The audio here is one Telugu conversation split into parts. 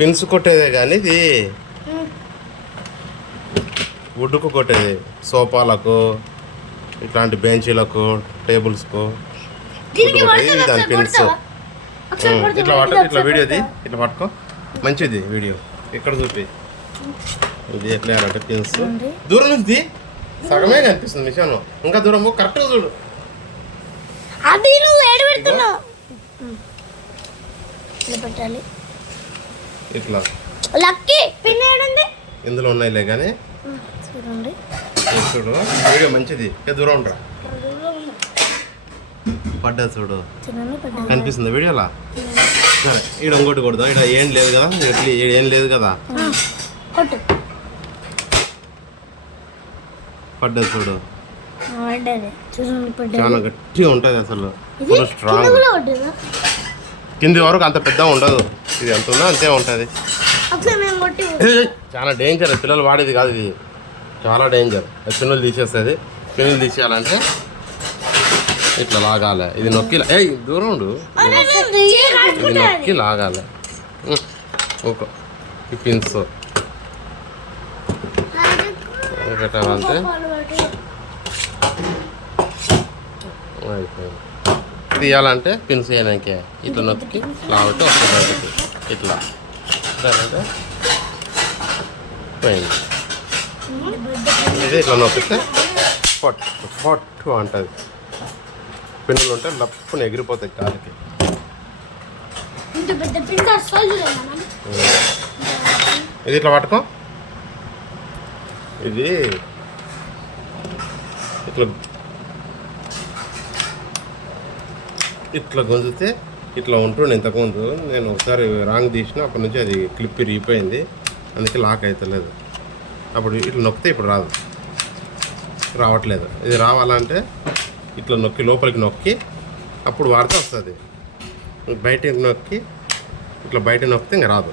పిన్స్ కొట్టేదే కానీ ఇది వుడ్కు కొట్టేది, సోఫాలకు, ఇట్లాంటి బెంచీలకు, టేబుల్స్కు ఇది దాని పిన్స్. ఇట్లా పట్టుకో, ఇట్లా వీడియోది ఇట్లా పట్టుకో, మంచిది వీడియో. ఇక్కడ చూపి ఇది ఎట్లా అంటే పిన్స్ దూరం నుంచి సగమే కనిపిస్తుంది మిషన్, ఇంకా దూరం కరెక్ట్గా చూడు. అది నువ్వు ఏడు పెడుతున్నావు. పెట్టాలి ఇట్లా. లక్కీ పిన్ ఏడుంది? ఇందులో ఉన్నాయిలే కానీ చూడండి. చూడు వీడియో మంచిది. దూరం ఉండరా, పడ్డా చూడు, కనిపిస్తుంది వీడియోలా. సరే ఈడ ఇంకోటి కొడదాం. ఇక్కడ ఏం లేదు కదా, ఏం లేదు కదా, పడ్డా చూడు. చాలా గట్టిగా ఉంటుంది అసలు, స్ట్రాంగ్. కింది వరకు అంత పెద్ద ఉండదు, ఇది ఎంత ఉందో అంతే ఉంటుంది. చాలా డేంజర్, పిల్లలు వాడేది కాదు ఇది, చాలా డేంజర్. పిన్నులు తీసేస్తుంది. పిన్నులు తీసేయాలంటే ఇట్లా లాగాలి. ఇది నొక్కి దూరం ఉండు, ఇది నొక్కి లాగాలి. ఓకే ఈ పిన్స్ పెట్టాలంటే అయిపోయింది. తీయాలంటే పిన్స్ వేయడానికి ఇట్లా నొక్కి లాగితే వస్తుంది బయటకి. ఇట్లా అంటే పోయింది. ఇది ఇట్లా నొక్కితే పొట్టు అంటుంది. పిన్నులు ఉంటే లప్పుని ఎగిరిపోతాయి కాలికి. ఇది ఇట్లా పట్టుకో. ఇది ఇట్లా ఇట్లా గుంజితే ఇట్లా ఉంటుండే. ఇంతకుముందు నేను ఒకసారి రాంగ్ తీసిన, అప్పటి నుంచి అది క్లిప్ విరిగిపోయింది, అందుకే లాక్ అవుతలేదు. అప్పుడు ఇట్లా నొక్కితే ఇప్పుడు రావట్లేదు. ఇది రావాలంటే ఇట్లా నొక్కి లోపలికి నొక్కి అప్పుడు వాడితే వస్తుంది. బయటకి నొక్కి ఇట్లా బయట నొక్కితే ఇంకా రాదు.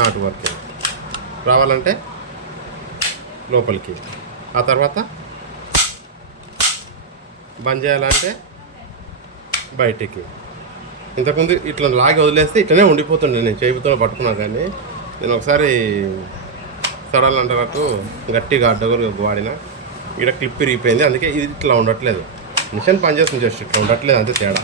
నాటు వర్క్ రావాలంటే లోపలికి, ఆ తర్వాత బంద్ చేయాలంటే బయటికి. ఇంతకుముందు ఇట్లా లాగి వదిలేస్తే ఇట్లనే ఉండిపోతుండే. నేను చేతితో పట్టుకున్నా కానీ నేను ఒకసారి సడన్గా నాకు గట్టిగా అడ్డగోలు వాడిన, ఇక్కడ క్లిప్ విరిగిపోయింది. అందుకే ఇది ఇట్లా ఉండట్లేదు. మిషన్ పనిచేస్తుంది, జస్ట్ ఇట్లా ఉండట్లేదు అంతే తేడా.